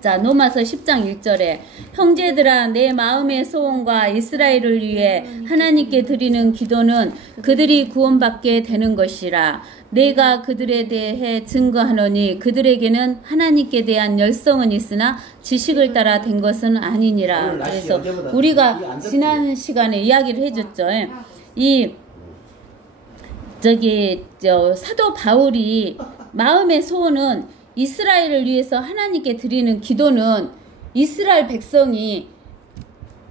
자, 로마서 10장 1절에 형제들아 내 마음의 소원과 이스라엘을 위해 하나님께 드리는 기도는 그들이 구원받게 되는 것이라. 내가 그들에 대해 증거하노니 그들에게는 하나님께 대한 열성은 있으나 지식을 따라 된 것은 아니니라. 그래서 우리가 지난 시간에 이야기를 해줬죠. 사도 바울이 마음의 소원은 이스라엘을 위해서 하나님께 드리는 기도는 이스라엘 백성이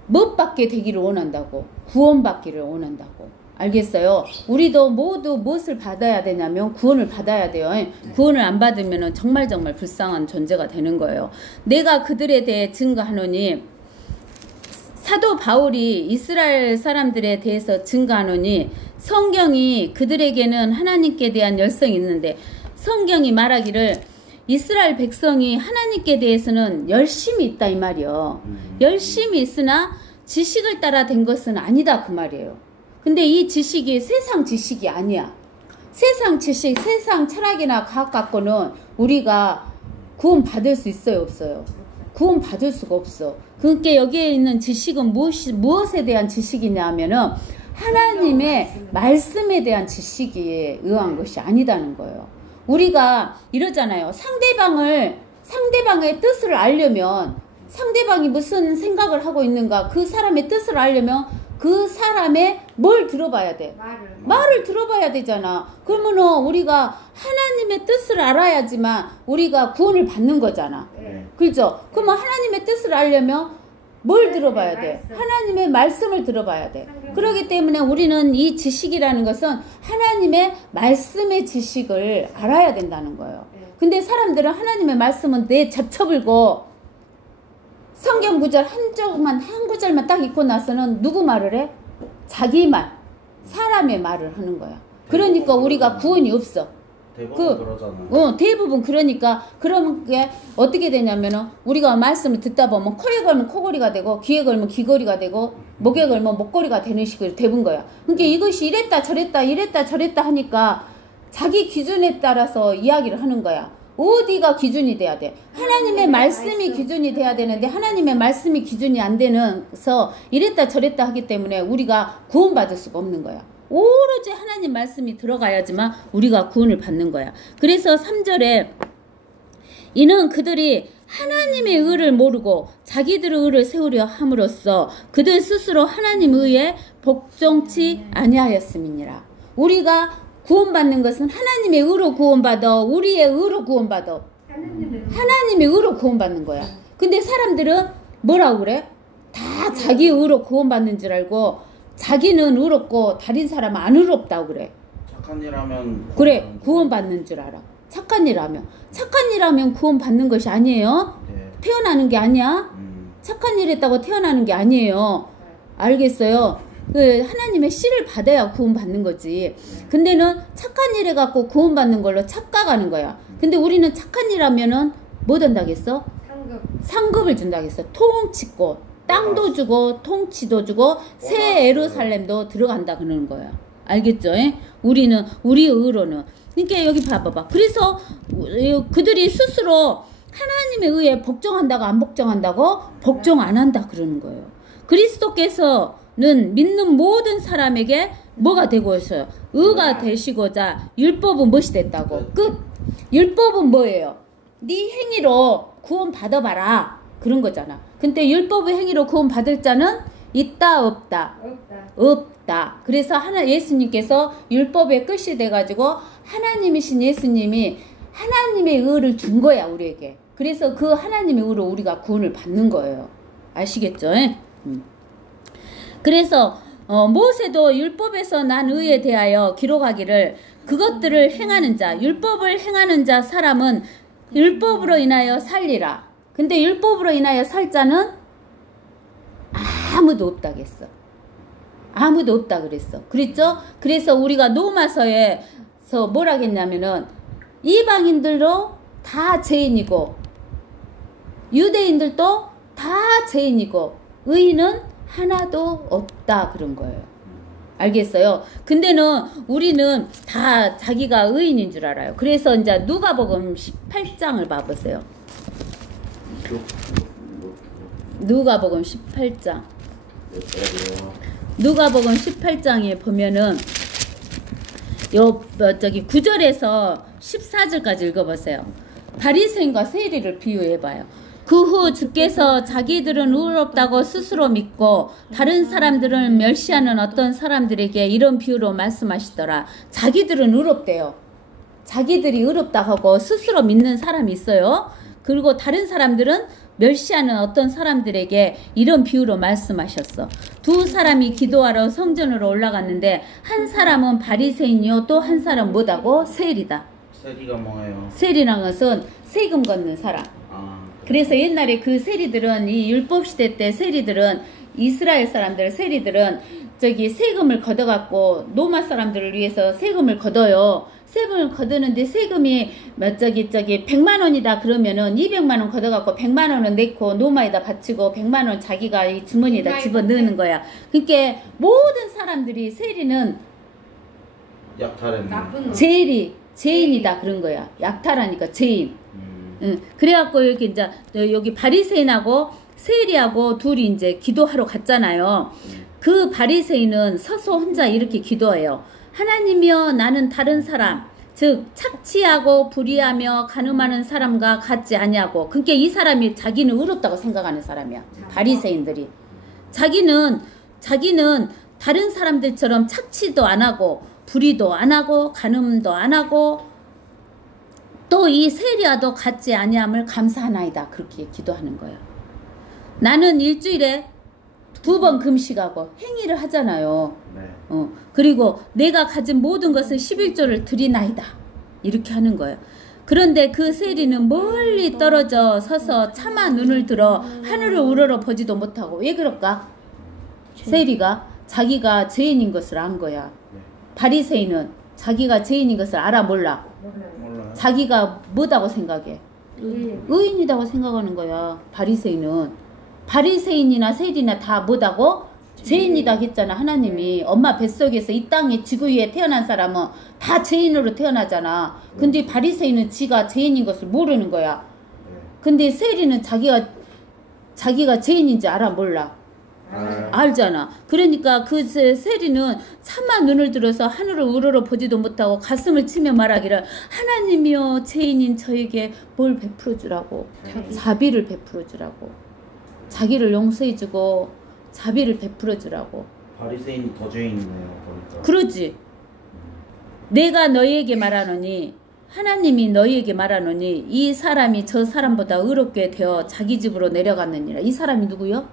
무엇받게 되기를 원한다고, 구원받기를 원한다고. 알겠어요? 우리도 모두 무엇을 받아야 되냐면 구원을 받아야 돼요. 구원을 안 받으면 정말 불쌍한 존재가 되는 거예요. 내가 그들에 대해 증거하노니, 사도 바울이 이스라엘 사람들에 대해서 증거하노니, 성경이 그들에게는 하나님께 대한 열성이 있는데, 성경이 말하기를 이스라엘 백성이 하나님께 대해서는 열심히 있다 이 말이요. 열심히 있으나 지식을 따라 된 것은 아니다 그 말이에요. 근데 이 지식이 세상 지식이 아니야. 세상 지식, 세상 철학이나 과학 갖고는 우리가 구원 받을 수 있어요, 없어요? 구원 받을 수가 없어. 그러니까 여기에 있는 지식은 무엇에 대한 지식이냐 하면은 하나님의 말씀에 대한 지식에 의한 것이 아니다는 거예요. 우리가 이러잖아요. 상대방의 뜻을 알려면, 상대방이 무슨 생각을 하고 있는가, 그 사람의 뜻을 알려면 그 사람의 뭘 들어봐야 돼? 말을 들어봐야 되잖아. 그러면은 우리가 하나님의 뜻을 알아야지만 우리가 구원을 받는 거잖아. 그렇죠? 그러면 하나님의 뜻을 알려면 뭘 들어봐야 돼? 하나님의 말씀을 들어봐야 돼. 그렇기 때문에 우리는 이 지식이라는 것은 하나님의 말씀의 지식을 알아야 된다는 거예요. 근데 사람들은 하나님의 말씀은 내 잡쳐불고 성경 구절 한 구절만 딱 읽고 나서는 누구 말을 해? 자기 말, 사람의 말을 하는 거야. 그러니까 우리가 구원이 없어. 대부분 그러잖아. 대부분 그러니까 그러면 그게 어떻게 되냐면은 우리가 말씀을 듣다 보면 코에 걸면 코걸이가 되고 귀에 걸면 귀걸이가 되고 목에 걸면 목걸이가 되는 식으로 되는 거야. 그러니까 이것이 이랬다 저랬다 하니까 자기 기준에 따라서 이야기를 하는 거야. 어디가 기준이 돼야 돼? 하나님의 말씀이 기준이 돼야 되는데 하나님의 말씀이 기준이 안 되면서 이랬다 저랬다 하기 때문에 우리가 구원받을 수가 없는 거야. 오로지 하나님 말씀이 들어가야지만 우리가 구원을 받는 거야. 그래서 3절에 이는 그들이 하나님의 의를 모르고 자기들의 의를 세우려 함으로써 그들 스스로 하나님 의에 복종치 아니하였음이니라. 우리가 구원받는 것은 하나님의 의로 구원받아, 우리의 의로 구원받아. 하나님의 의로 구원받는 거야. 근데 사람들은 뭐라고 그래? 다 자기 의로 구원받는 줄 알고 자기는 의롭고 다른 사람은 안 의롭다고 그래. 착한 일 하면 그래, 구원받는 줄 알아. 착한 일 하면 구원받는 것이 아니에요. 네. 태어나는 게 아니야. 착한 일 했다고 태어나는 게 아니에요. 알겠어요? 하나님의 씨를 받아야 구원받는 거지. 근데는 착한 일 해갖고 구원받는 걸로 착각하는 거야. 근데 우리는 착한 일 하면은 뭐 된다겠어? 상급을 준다겠어. 통치고 땅도 주고 통치도 주고 새 예루살렘도 들어간다 그러는 거야. 알겠죠? 우리는 우리 의로는. 그러니까 여기 봐봐봐. 그래서 그들이 스스로 하나님의 의에 복종한다고 안 복종한다고? 복종 안 한다 그러는 거예요. 그리스도께서는 믿는 모든 사람에게 뭐가 되고 있어요? 의가 되시고자 율법은 무엇이 됐다고? 끝. 율법은 뭐예요? 네 행위로 구원 받아봐라 그런 거잖아. 근데 율법의 행위로 구원 받을 자는 있다 없다? 없다. 그래서 예수님께서 율법의 끝이 돼가지고 하나님이신 예수님이 하나님의 의를 준 거야 우리에게. 그래서 그 하나님의 의로 우리가 구원을 받는 거예요. 아시겠죠? 그래서 모세도 율법에서 난 의에 대하여 기록하기를 그것들을 행하는 자, 율법을 행하는 자 사람은 율법으로 인하여 살리라. 근데 율법으로 인하여 살 자는 아무도 없다겠어. 아무도 없다 그랬어. 그랬죠? 그래서 우리가 로마서에서 뭐라 했냐면은 이방인들도 다 죄인이고 유대인들도 다 죄인이고 의인은 하나도 없다 그런 거예요. 알겠어요? 근데는 우리는 다 자기가 의인인 줄 알아요. 그래서 이제 누가복음 18장을 봐보세요. 누가복음 18장. 몇 절이에요? 누가복음 18장에 보면은 저기 9절에서 14절까지 읽어보세요. 바리새인과 세리를 비유해봐요. 그 후 주께서 자기들은 의롭다고 스스로 믿고 다른 사람들은 멸시하는 어떤 사람들에게 이런 비유로 말씀하시더라. 자기들은 의롭대요. 자기들이 의롭다 하고 스스로 믿는 사람이 있어요. 그리고 다른 사람들은 멸시하는 어떤 사람들에게 이런 비유로 말씀하셨어. 두 사람이 기도하러 성전으로 올라갔는데 한 사람은 바리새인이요 또 한 사람은 뭐다고? 세리다. 세리가 뭐예요? 세리란 것은 세금 걷는 사람. 그래서 옛날에 그 세리들은 이 율법시대 때 세리들은 이스라엘 사람들 세리들은 저기 세금을 걷어갖고 로마 사람들을 위해서 세금을 걷어요. 세금을 걷었는데 세금이 저기 100만 원이다 그러면은 200만 원 걷어갖고 100만 원은 내고 노마에다 바치고 100만 원 자기가 이 주머니에다 집어넣는 거야. 그러니까 모든 사람들이 세리는 약탈했네. 죄인이다 그런 거야. 약탈하니까 죄인. 그래갖고 여기 바리새인하고 세리하고 둘이 이제 기도하러 갔잖아요. 그 바리새인은 서서 혼자 이렇게 기도해요. 하나님이여 나는 다른 사람 즉 착취하고 불의하며 간음하는 사람과 같지 아니하고 그러니까 이 사람이 자기는 의롭다고 생각하는 사람이야. 바리새인들이 자기는 다른 사람들처럼 착취도 안 하고 불의도 안 하고 간음도 안 하고 또 이 세리와도 같지 아니함을 감사하나이다. 그렇게 기도하는 거예요. 나는 일주일에 2번 금식하고 행위를 하잖아요. 네. 그리고 내가 가진 모든 것을 11조를 드리나이다. 이렇게 하는 거예요. 그런데 그 세리는 멀리 떨어져 서서 차마 눈을 들어 하늘을 우러러 보지도 못하고 왜 그럴까? 세리가 자기가 죄인인 것을 안 거야. 바리새인은 자기가 죄인인 것을 알아 몰라? 자기가 뭐다고 생각해? 의인이라고 생각하는 거야. 바리새인이나 세리나 다 뭐다고? 죄인이다 했잖아. 하나님이 엄마 뱃속에서 이 땅에 지구 위에 태어난 사람은 다 죄인으로 태어나잖아. 근데 바리새인은 지가 죄인인 것을 모르는 거야. 근데 세리는 자기가 죄인인지 알아 몰라? 알잖아. 그러니까 그 세리는 차마 눈을 들어서 하늘을 우러러 보지도 못하고 가슴을 치며 말하기를 하나님이여 죄인인 저에게 뭘 베풀어 주라고. 자비를 베풀어 주라고. 자기를 용서해 주고 자비를 베풀어 주라고. 바리새인이 더 죄인이네요. 보니까. 그러지. 내가 너희에게 말하노니 하나님이 너희에게 말하노니 이 사람이 저 사람보다 의롭게 되어 자기 집으로 내려갔느니라. 이 사람이 누구요?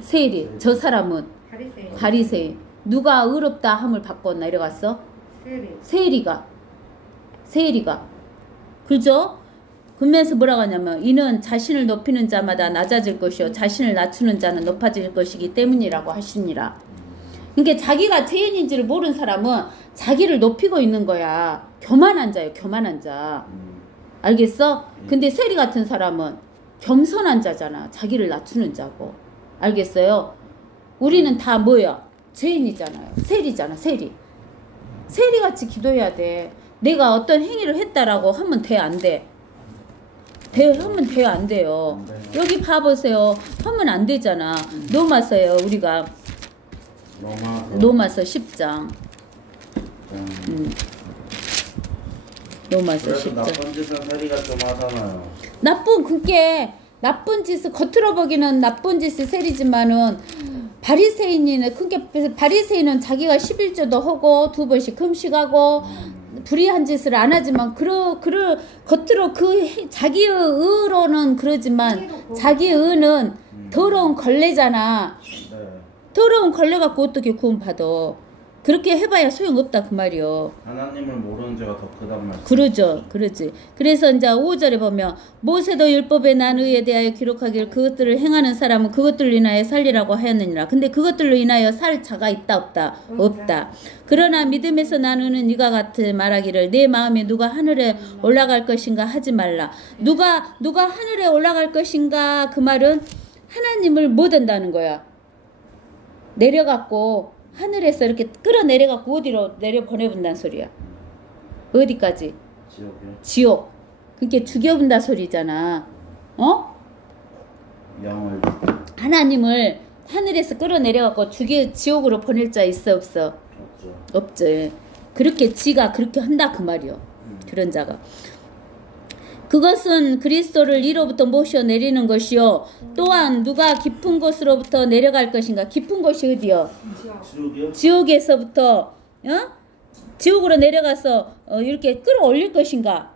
세리. 저 사람은 바리새인. 누가 의롭다 함을 받고 내려갔어? 세리가. 그죠? 그러면서 뭐라고 하냐면 이는 자신을 높이는 자마다 낮아질 것이요 자신을 낮추는 자는 높아질 것이기 때문이라고 하시니라. 그러니까 자기가 죄인인지를 모르는 사람은 자기를 높이고 있는 거야. 교만한 자예요. 교만한 자. 알겠어? 근데 세리 같은 사람은 겸손한 자잖아. 자기를 낮추는 자고. 알겠어요? 우리는 다 뭐야? 죄인이잖아요. 세리잖아. 세리같이 기도해야 돼. 내가 어떤 행위를 했다라고 하면 돼? 안 돼? 하면 돼요? 안 돼요? 여기 봐보세요. 하면 안 되잖아. 로마서요. 우리가 로마서 10장. 로마서 10장. 나쁜 짓은 세리가 좀 하잖아요. 나쁜 짓을 겉으로 보기는 나쁜 짓이 세리지만은 바리새인은 자기가 11조도 하고 2번씩 금식하고 불의한 짓을 안 하지만 겉으로 자기의 의로는 그러지만 자기의 의는 더러운 걸레잖아. 더러운 걸레 갖고 어떻게 구원받아? 그렇게 해봐야 소용없다 그 말이요. 하나님을 모르는 죄가 더 크단 말이죠. 그러죠. 그러지. 그래서 이제 5절에 보면 모세도 율법에 난 의에 대하여 기록하기를 그것들을 행하는 사람은 그것들로 인하여 살리라고 하였느니라. 근데 그것들로 인하여 살 자가 있다 없다? 없다. 그러나 믿음에서 난 의는 이와 같이 말하기를 내 마음에 누가 하늘에 올라갈 것인가 하지 말라. 누가 하늘에 올라갈 것인가 그 말은 하나님을 못 한다는 거야. 내려갖고 하늘에서 이렇게 끌어내려갖고 어디로 내려보내본다는 소리야. 어디까지? 지옥이요? 지옥. 그게 죽여본다 소리잖아. 영을 하나님을 하늘에서 끌어내려갖고 지옥으로 보낼 자 있어 없어? 없죠. 없죠. 예. 그렇게 지가 그렇게 한다 그 말이요. 그런 자가. 그것은 그리스도를 이로부터 모셔 내리는 것이요. 또한 누가 깊은 곳으로부터 내려갈 것인가? 깊은 곳이 어디요? 지옥이요? 지옥에서부터 지옥으로 내려가서 이렇게 끌어올릴 것인가?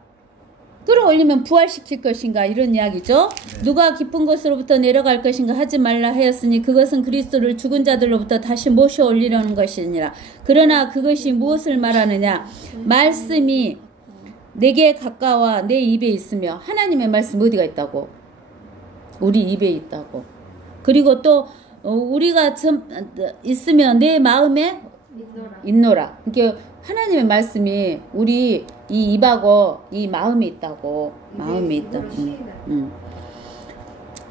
끌어올리면 부활시킬 것인가? 이런 이야기죠. 네. 누가 깊은 곳으로부터 내려갈 것인가 하지 말라 하였으니 그것은 그리스도를 죽은 자들로부터 다시 모셔 올리려는 것이니라. 그러나 그것이 무엇을 말하느냐? 말씀이 내게 가까워 내 입에 있으며. 하나님의 말씀 어디가 있다고? 우리 입에 있다고. 그리고 또 우리가 있으면 내 마음에 있노라. 그러니까 하나님의 말씀이 우리 이 입하고 이 마음에 있다고. 마음에 있다.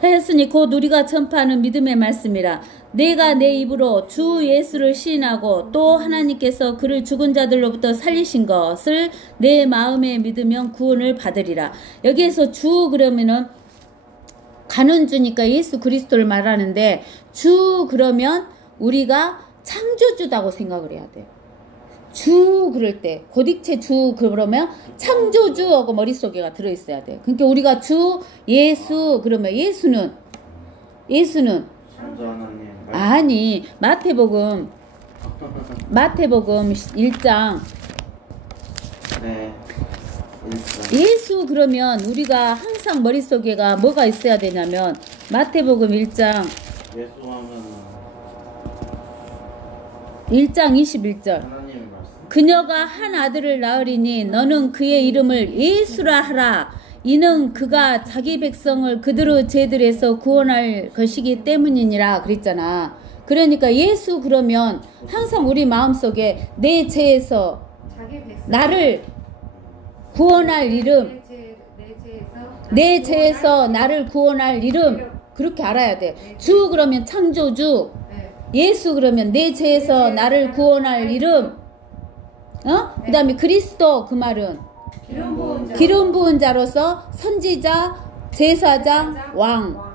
하였으니 곧 우리가 전파하는 믿음의 말씀이라. 내가 내 입으로 주 예수를 시인하고 또 하나님께서 그를 죽은 자들로부터 살리신 것을 내 마음에 믿으면 구원을 받으리라. 여기에서 주 그러면은 가는 주니까 예수 그리스도를 말하는데, 주 그러면 우리가 창조주다고 생각을 해야 돼요. 주 그럴 때 고딕체 주 그러면 창조주하고 머릿속에가 들어있어야 돼요. 그러니까 우리가 주 예수 그러면 예수는 창조 하나님. 아니 마태복음 1장 네. 예수 그러면 우리가 항상 머릿속에가 뭐가 있어야 되냐면 마태복음 1장 예수 하면은 1장 21절 하나님의 말씀. 그녀가 한 아들을 낳으리니 너는 그의 이름을 예수라 하라. 이는 그가 자기 백성을 그들의 죄들에서 구원할 것이기 때문이니라 그랬잖아. 그러니까 예수 그러면 항상 우리 마음속에 내 죄에서 나를 구원할 이름, 내 죄에서 나를 구원할 이름, 그렇게 알아야 돼. 주 그러면 창조주, 예수 그러면 내 죄에서 나를 구원할 이름, 그 다음에 그리스도 그 말은 기름 부은 자로서 선지자, 제사장, 왕.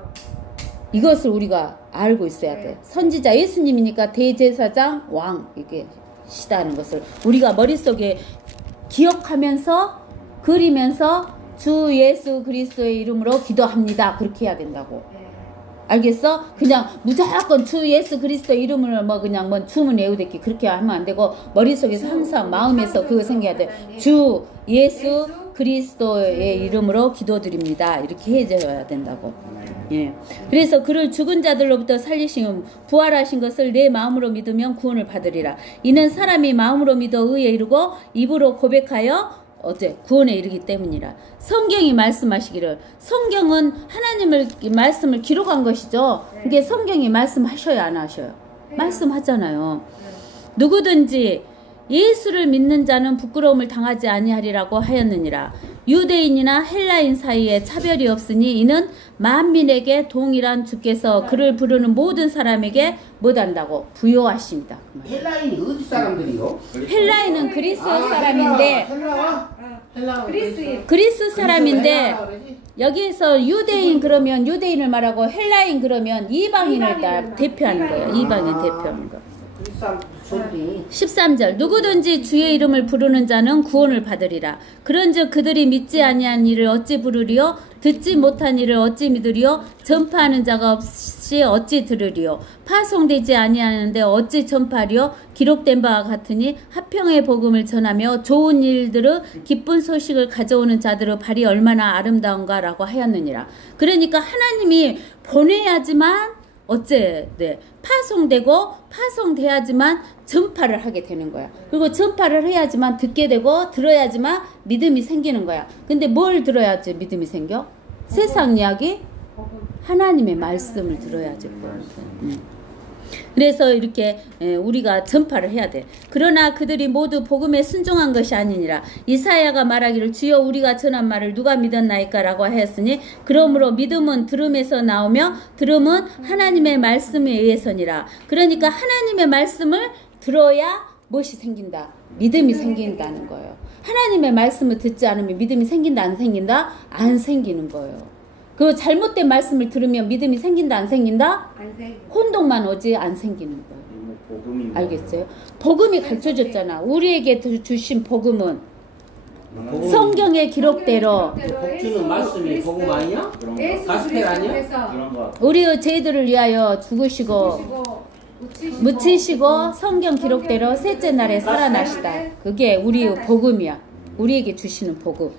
이것을 우리가 알고 있어야 돼. 선지자 예수님이니까 대제사장, 왕. 이게 시다는 것을 우리가 머릿속에 기억하면서 그리면서 주 예수 그리스도의 이름으로 기도합니다. 그렇게 해야 된다고. 알겠어? 그냥 무조건 주 예수 그리스도 이름을 뭐 그냥 뭐 주문 외우듣기 그렇게 하면 안 되고 머릿속에서 항상 마음에서 그거 생겨야 돼. 주 예수 그리스도의 이름으로 기도드립니다. 이렇게 해줘야 된다고. 예. 그래서 그를 죽은 자들로부터 살리신 부활하신 것을 내 마음으로 믿으면 구원을 받으리라. 이는 사람이 마음으로 믿어 의에 이르고 입으로 고백하여 구원에 이르기 때문이라. 성경이 말씀하시기를, 성경은 하나님의 말씀을 기록한 것이죠. 이게 성경이 말씀하셔야 안 하셔요? 말씀하잖아요. 누구든지 예수를 믿는 자는 부끄러움을 당하지 아니하리라고 하였느니라. 유대인이나 헬라인 사이에 차별이 없으니 이는 만민에게 동일한 주께서 그를 부르는 모든 사람에게 못한다고 부요하십니다. 헬라인이 어디 사람들이요? 헬라인은 그리스 사람인데 그리스 사람인데 여기에서 유대인 그러면 유대인을 말하고 헬라인 그러면 이방인을 다 대표하는 거예요. 이방인 대표하는 거. 13절 누구든지 주의 이름을 부르는 자는 구원을 받으리라. 그런즉 그들이 믿지 아니한 이를 어찌 부르리요? 듣지 못한 이를 어찌 믿으리요? 전파하는 자가 없이 어찌 들으리요? 파송되지 아니하는데 어찌 전파하리요? 기록된 바와 같으니 화평의 복음을 전하며 좋은 일들의 기쁜 소식을 가져오는 자들의 발이 얼마나 아름다운가라고 하였느니라. 그러니까 하나님이 보내야지만 파송되고 파송돼야지만 전파를 하게 되는 거야. 그리고 전파를 해야지만 듣게 되고 들어야지만 믿음이 생기는 거야. 근데 뭘 들어야지 믿음이 생겨? 세상 이야기? 하나님의 말씀을 들어야지. 그래서 이렇게 우리가 전파를 해야 돼. 그러나 그들이 모두 복음에 순종한 것이 아니니라. 이사야가 말하기를 주여 우리가 전한 말을 누가 믿었나이까 라고 하였으니 그러므로 믿음은 들음에서 나오며 들음은 하나님의 말씀에 의해서니라. 그러니까 하나님의 말씀을 들어야 무엇이 생긴다? 믿음이 생긴다는 거예요. 하나님의 말씀을 듣지 않으면 믿음이 생긴다 안 생긴다? 안 생기는 거예요. 그 잘못된 말씀을 들으면 믿음이 생긴다 안 생긴다? 안 생. 혼동만 오지 안 생기는 거예요. 뭐 복음인 알겠어요? 복음이 가르쳐줬잖아. 우리에게 주신 복음은 거예요. 성경의 기록대로 복주는 말씀이 복음 아니야? 그런 거 가스펠 아니야? 그런 거 우리의 죄들을 위하여 죽으시고 묻히시고 성경 기록대로 셋째 날에 살아나시다. 그게 우리의 복음이야. 우리에게 주시는 복음.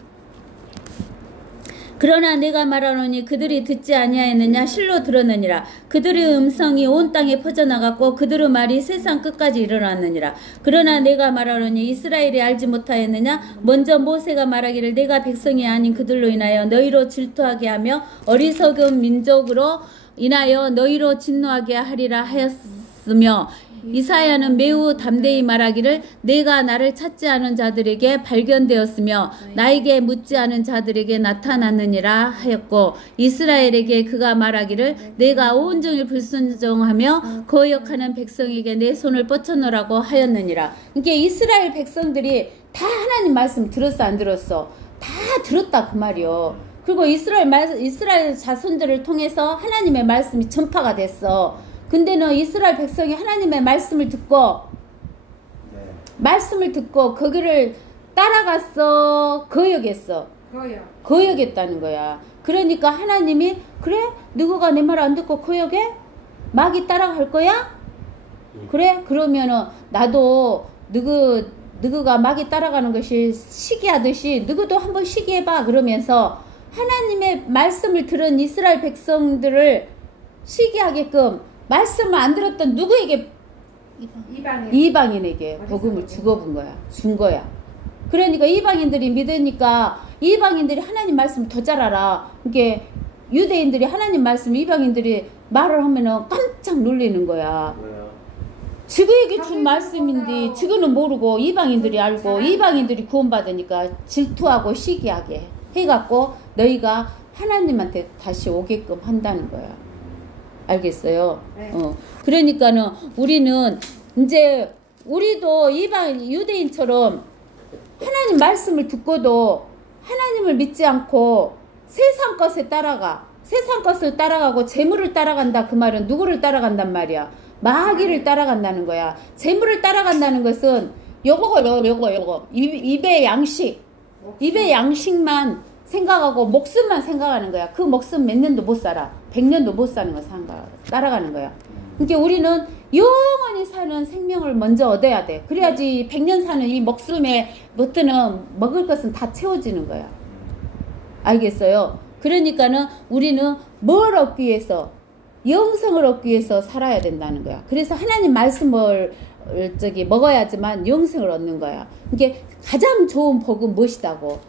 그러나 내가 말하노니 그들이 듣지 아니하였느냐 실로 들었느니라. 그들의 음성이 온 땅에 퍼져나갔고 그들의 말이 세상 끝까지 일어났느니라. 그러나 내가 말하노니 이스라엘이 알지 못하였느냐. 먼저 모세가 말하기를 내가 백성이 아닌 그들로 인하여 너희로 질투하게 하며 어리석은 민족으로 인하여 너희로 진노하게 하리라 하였으며 이사야는 매우 담대히 말하기를 내가 나를 찾지 않은 자들에게 발견되었으며 나에게 묻지 않은 자들에게 나타났느니라 하였고 이스라엘에게 그가 말하기를 내가 온종일 불순종하며 거역하는 백성에게 내 손을 뻗쳐놓으라고 하였느니라. 그러니까 이스라엘 백성들이 다 하나님 말씀 들었어 안 들었어? 다 들었다 그 말이요. 그리고 이스라엘 자손들을 통해서 하나님의 말씀이 전파가 됐어. 근데는 이스라엘 백성이 하나님의 말씀을 듣고 거기를 따라갔어 거역했어. 거역했다는 거야. 그러니까 하나님이 그래? 누구가 내 말 안 듣고 거역해? 막이 따라갈 거야? 그래? 그러면은 나도 누구가 막이 따라가는 것이 시기하듯이 누구도 한번 시기해봐 그러면서 하나님의 말씀을 들은 이스라엘 백성들을 시기하게끔 말씀을 안 들었던 누구에게? 이방인에게 복음을 준 거야. 그러니까 이방인들이 믿으니까 이방인들이 하나님 말씀을 더 잘 알아. 이게 유대인들이 하나님 말씀을 이방인들이 말을 하면은 깜짝 놀라는 거야. 왜요? 지그에게 준 말씀인데 지그는 모르고 이방인들이 알고 이방인들이 구원받으니까 질투하고 시기하게 해갖고 너희가 하나님한테 다시 오게끔 한다는 거야. 알겠어요? 네. 그러니까는 우리는 이제 우리도 유대인처럼 하나님 말씀을 듣고도 하나님을 믿지 않고 세상 것을 따라가고 재물을 따라간다. 그 말은 누구를 따라간단 말이야? 마귀를 따라간다는 거야. 재물을 따라간다는 것은 요거 입의 양식만 생각하고 목숨만 생각하는 거야. 그 목숨 몇 년도 못 살아. 100년도 못 사는 거 따라가는 거야. 그러니까 우리는 영원히 사는 생명을 먼저 얻어야 돼. 그래야지 100년 사는 이 목숨에부터는 먹을 것은 다 채워지는 거야. 알겠어요? 그러니까는 우리는 뭘 얻기 위해서? 영성을 얻기 위해서 살아야 된다는 거야. 그래서 하나님 말씀을 먹어야지만 영성을 얻는 거야. 이게 가장 좋은 복은 무엇이다고?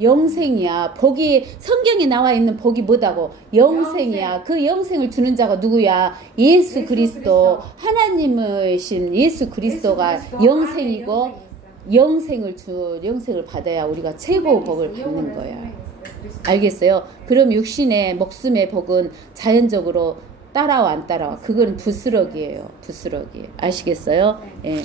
영생이야. 복이 성경에 나와 있는 복이 뭐다고? 영생이야. 그 영생을 주는 자가 누구야? 예수 그리스도. 하나님이신 예수 그리스도가 영생이고 영생을 받아야 우리가 최고의 복을 받는 거야. 알겠어요? 그럼 육신의 목숨의 복은 자연적으로 따라와 안 따라와? 그건 부스럭이에요. 아시겠어요? 예.